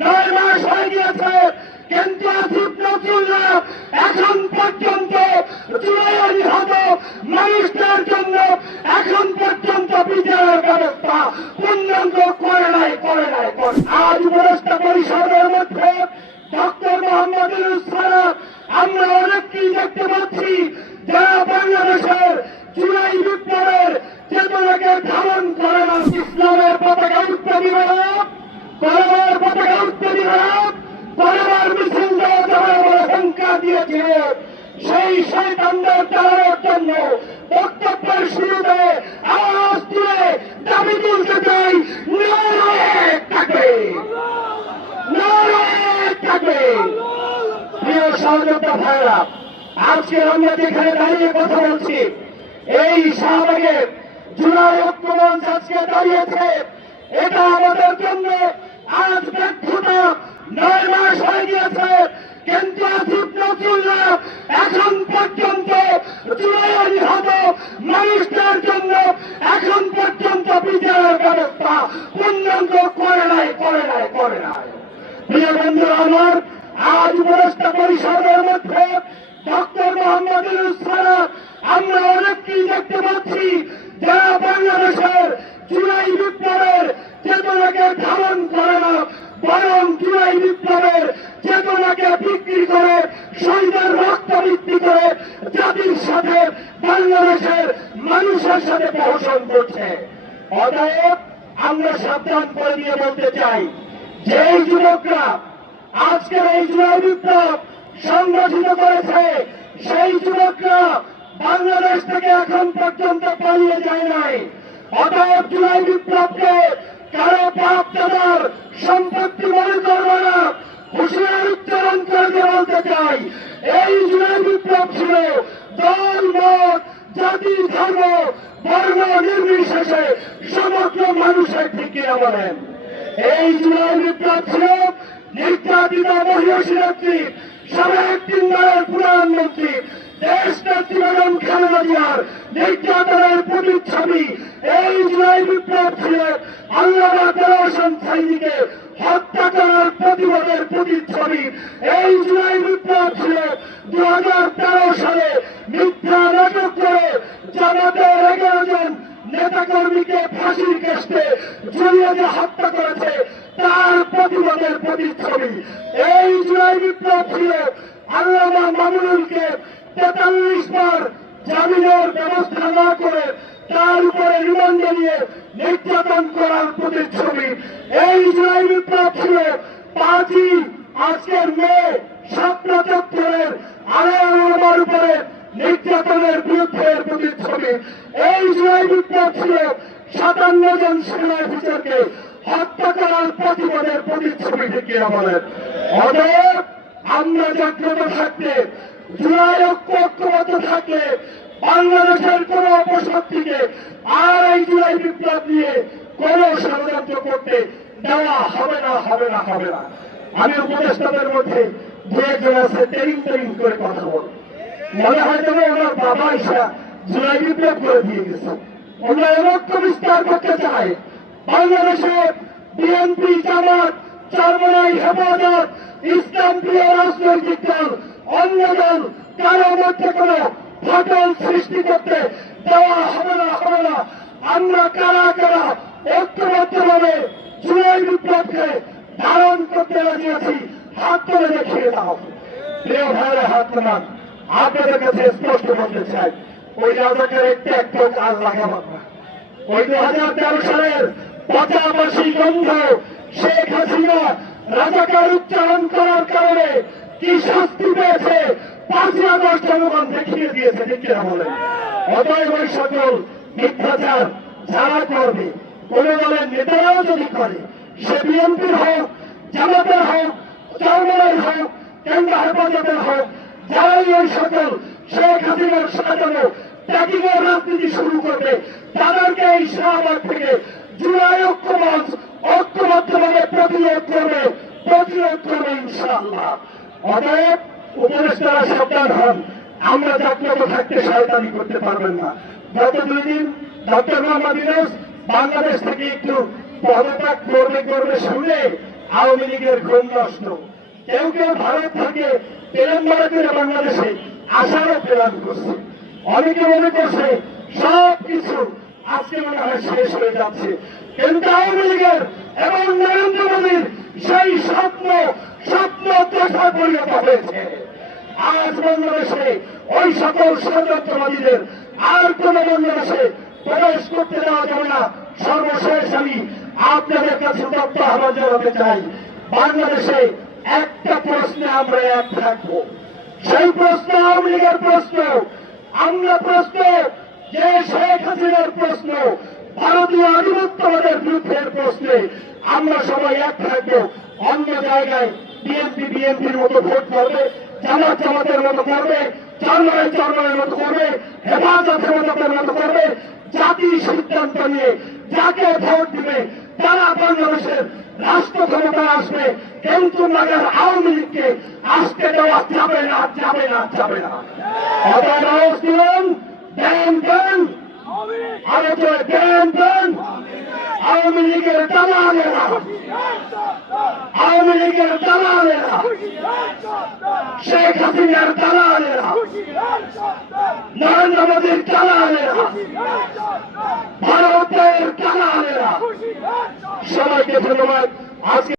9 মাস হয়ে গিয়েছে, কিন্তু আসিফ নজরুল্লাহ এখন পর্যন্ত জুলাইয়ে নিহত মানুষদের জন্য এখন পর্যন্ত বিচারের ব্যবস্থা পূর্ণাঙ্গ করে নাই। আজ উপদেষ্টা পরিষদের মধ্যে ডক্টর মোহাম্মদ ইউনূস ছাড়া আমরা অনেককেই দেখতে পাচ্ছি যারা বাংলাদেশের জুলাই বিপ্লবের চেতনাকে ধারণ করে না। ইসলামের পতাকা উঠতে দিবে না, কলমের পতাকা উঠতে দিবে না, কলমের মিছিল দেওয়া যাবে বলে হুঙ্কার দিয়েছিল। সেই শয়তানদের তাড়ানোর জন্য বক্তব্যের শুরুতে আওয়াজ তুলে দাবি তুলতে চাই, নারায়ে তাকবীর, নারায়ে তাকবীর। প্রিয় সহযোদ্ধা ভাইরা, আজকে আমরা যেখানে দাঁড়িয়ে কথা বলছি, এই শাহবাগে জুলাই ঐক্যমঞ্চ আজকে দাঁড়িয়েছে, এটা আমাদের জন্য আজ ব্যর্থতা। 9 মাস হয়ে গিয়েছে, কিন্তু আসিফ নজরুল্লাহ এখন পর্যন্ত জুলাইয়ে নিহত মানুষদের জন্য এখন পর্যন্ত বিচারের ব্যবস্থা পূর্ণাঙ্গ করে নাই। প্রিয় বন্ধুরা আমার, আজ উপদেষ্টা পরিষদের মধ্যে ডক্টর মোহাম্মদ ইউনূস ছাড়া আমরা অনেককেই দেখতে পাচ্ছি যারা বাংলাদেশের জুলাই বিপ্লবের চেতনাকে ধারণ করে না, বরং জুলাই বিপ্লবের চেতনাকে বিক্রি করে, শহীদের রক্ত বিক্রি করে জাতির সাথে, বাংলাদেশের মানুষের সাথে প্রহসন করছে। অতএব আমরা সাবধান করে দিয়ে বলতে চাই যে এই যুবকরা আজকের এই জুলাই বিপ্লব সংগঠিত করেছে, সেই যুবকরা বাংলাদেশ থেকে এখন পর্যন্ত পালিয়ে যায় নাই। অতএব জুলাই বিপ্লবকে কারো বাপ দাদার সম্পত্তি মনে করবে না। হুঁশিয়ার উচ্চারণ করে দিয়ে বলতে চাই, এই জুলাই বিপ্লব ছিল দল মত জাতি ধর্ম বর্ণ নির্বিশেষে সমগ্র মানুষের ঠিকই বলেন। এই জুলাই বিপ্লব ছিল নির্যাতিত মহিষী নেত্রী, সাবেক 3 বারের প্রধানমন্ত্রী দেশ নেত্রী বেগম খালেদা জিয়ার নির্যাতনের প্রতিচ্ছবি। এই জুলাই বিপ্লব ছিল আল্লামা দেলোয়ার হোসেন সাঈদীকে হত্যা করার প্রতিবাদের প্রতিচ্ছবি। এই জুলাই বিপ্লব ছিল 2013 সালে মিথ্যা নাটক করে জামাতের 11 জন নেতাকর্মীকে ফাঁসির কাস্টে ঝুলিয়ে দিয়ে হত্যা করেছে, তার প্রতিবাদের প্রতিচ্ছবি। এই জুলাই বিপ্লব ছিল আল্লামা মামুনুলকে 43 বার জামিনের ব্যবস্থা না করে তার উপরে রিমান্ডে নিয়ে নির্যাতন করার প্রতিচ্ছবি। এই জুলাই বিপ্লব ছিল 5ই আজকের মে শাপলা চত্বরের আলেম ওলামার উপরে নির্যাতনের বিরুদ্ধে প্রতিচ্ছবি। এই জুলাই বিপ্লব ছিল 57 জন সেনা অফিসারকে হত্যা করার প্রতিবাদের প্রতিচ্ছবি থেকে বলেন। অতএব আমরা জাগ্রত থাকতে, জুলাই ঐক্যবদ্ধ থাকলে বাংলাদেশের কোন অপশক্তিকে আর এই জুলাই বিপ্লব নিয়ে কোন ষড়যন্ত্র করতে দেওয়া হবে না। আমি উপদেষ্টাদের মধ্যে 2-1 আছে টেরিং করে কথা বল, মনে হয় যেন ওনার বাবা এসা জুলাই বিপ্লব করে দিয়ে গেছে। ওনারা ঐক্য বিস্তার করতে চায়। বাংলাদেশে বিএনপি, জামাত, চরমনাই, হেফাজত, ইসলাম প্রিয় রাজনৈতিক দল, অন্য দল কারোর মধ্যে কোন ফাটল সৃষ্টি করতে দেওয়া হবে না। আমরা কারা ঐক্যবদ্ধভাবে জুলাই বিপ্লবকে ধারণ করতে রাজি আছি, হাত তুলে দেখিয়ে দাও। প্রিয় ভাইরা, হাত নামান। আপনাদের কাছে স্পষ্ট বলতে চাই, ওই রাজাকারের ত্যাগ কাজ লাগাবার না। ওই 2013 সালের পচাবাসী গন্ধ শেখ হাসিনা রাজাকার উচ্চারণ করার কারণে কি শাস্তি পেয়েছে 5ই আগস্ট জনগণ দেখিয়ে দিয়েছে, ঠিক কিনা বলেন? অতএব ওই সকল মিথ্যাচার যারা করবে, কোন দলের নেতারাও যদি করে, সে বিএনপির হোক, জামাতের হোক, চরমনাই হোক কিংবা হেফাজতের হোক, যারাই ওই সকল শেখ হাসিনার সাজানো ট্যাগিংয়ের রাজনীতি শুরু করবে, তাদেরকে এই শাহবাগ থেকে জুলাই ঐক্যমঞ্চ ঐক্যবদ্ধভাবে প্রতিরোধ করবে ইনশাআল্লাহ। অতএব উপদেষ্টারা সাবধান হন, আমরা জাগ্রত থাকতে শয়তানি করতে পারবেন না। গত 2 দিন ডক্টর মোহাম্মদ ইউনূস বাংলাদেশ থেকে একটু পদত্যাগ করবে শুনলে আওয়ামী লীগের ঘুম নষ্ট। কেউ কেউ ভারত থেকে প্লেন ভাড়া করে বাংলাদেশে আসারও প্ল্যান করছে। অনেকে মনে করছে সবকিছু আজকে মনে হয় শেষ হয়ে যাচ্ছে, কিন্তু আওয়ামী লীগের এবং নরেন্দ্র মোদীর সেই স্বপ্ন দশায় পরিণত হয়েছে। আজ বাংলাদেশে ওই সকল ষড়যন্ত্রবাদীদের আর কোন বাংলাদেশে প্রবেশ করতে দেওয়া যাবে না। সর্বশেষ আমি আপনাদের কাছে তথ্য আহ্বান জানাতে চাই, বাংলাদেশে একটা প্রশ্নে আমরা এক থাকবো, সেই প্রশ্ন আওয়ামী লীগের প্রশ্ন, আমরা প্রশ্ন যে শেখ হাসিনার প্রশ্ন, ভারতীয় আধিপত্যবাদের বিরুদ্ধের প্রশ্নে আমরা সবাই এক থাকবো। অন্য জায়গায় বিএনপির মতো ভোট করবে, জামাতের মতো করবে, চরমনের মতো করবে, হেফাজতের মতো করবে। জাতি সিদ্ধান্ত নিয়ে যাকে ভোট দিবে তারা বাংলাদেশের রাষ্ট্র ক্ষমতায় আসবে, কিন্তু নগর আওয়ামী লীগকে আসতে দেওয়া যাবে না। আওয়ামী লীগের দালালেরা, শেখ হাসিনার দালালেরা, নরেন্দ্র মোদীর দালালেরা, ভারতের দালালেরা, সবাইকে ধন্যবাদ। আজকে